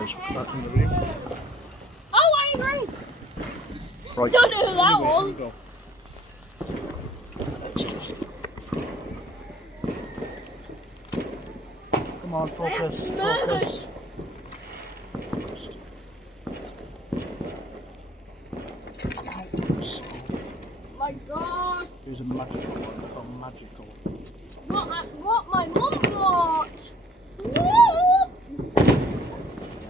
Back in the room. Oh, I agree. Right. Don't know who that was. Go. Come on, focus, focus. My God. Here's a magical one. Look how magical. What my mum bought.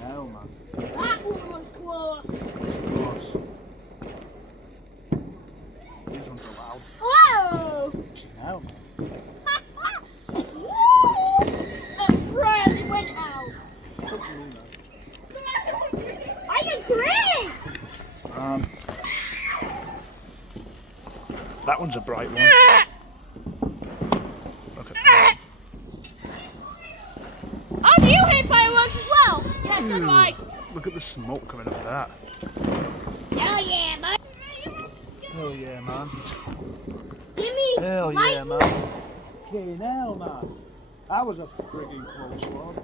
No, man. That one was close. It's close. These ones are loud. Whoa. No, man. It really went out. What do you mean, man? I agree. That one's a bright one. Look at that. Oh, do you hate fireworks as well? Yeah, so do I. Look at the smoke coming up of that. Hell yeah, man. Hell yeah, man. Give me Hell my yeah, man. Okay, now, man. That was a frigging close one.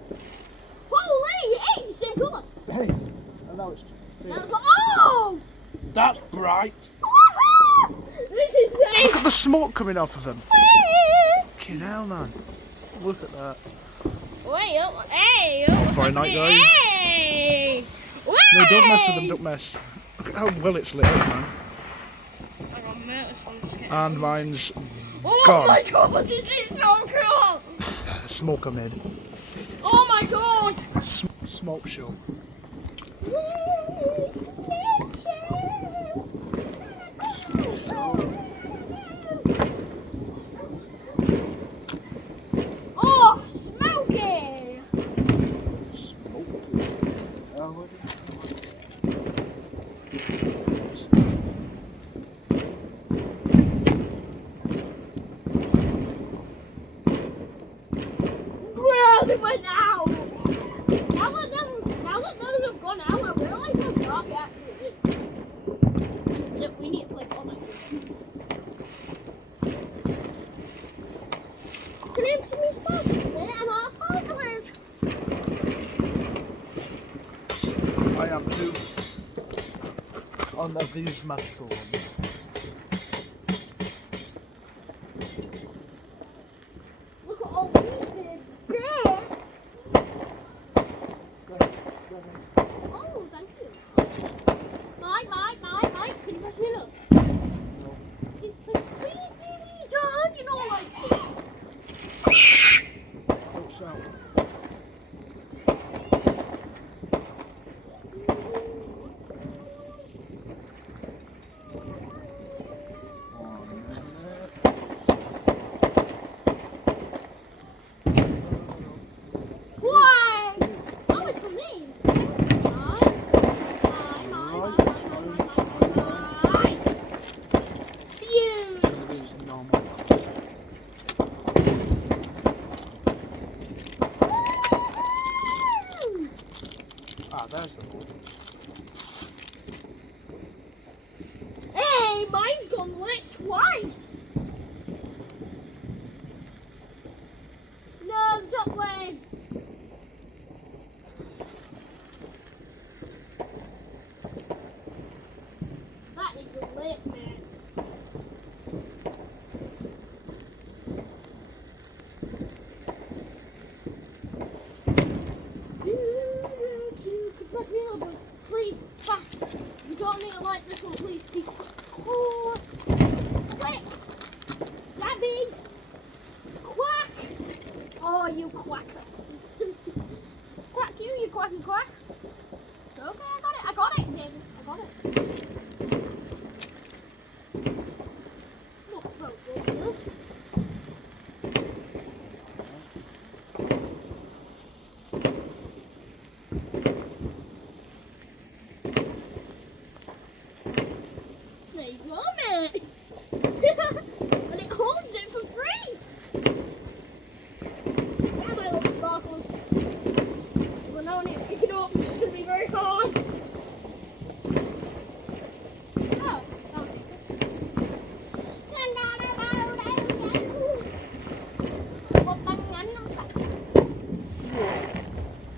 Holy, hey, same colour. Hey, and now it's. That was like, oh! That's bright. This is Look at the smoke coming off of them. Okay, now, man. Look at that. Wait, oh, hey, oh, Fire night, guys. Hey! No, don't mess with them, don't mess. Look at how well it's lit up, man. Hang on a minute, this one's getting... And mine's Oh gone. my God, this is so cool! Smoke I made. Oh my God! Smoke show. Oh, smoky! Bro, they went out! Now that those have gone out, I realise how dark it actually is. Look, we need to play Fortnite. Can you give me sparklers? And our sparklers! I am too. On these magical ones. Look at all these big bears! Oh, thank you. Mike, can you pass me another? Please do me, John, you know I like it. Oh, sound. Why? Oh, it's for me. Phew. Ah, there's the one. Hey, mine's gone lit twice. No, the top way. That is lit, man. Please, fast. You don't need to like this one, please. Oh, quick. Gabby. Quack. Oh, you quacker. Quack you quacky quack. It's okay, I got it, David. I got it. Look so good. There you go, man. And it holds it for free. Yeah, my little sparkles. Well, now I need to pick it up. It's going to be very hard. Oh,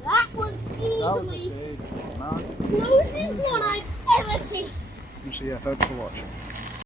that was easy. That was easily Closest one I've ever seen. So yeah, thanks for watching.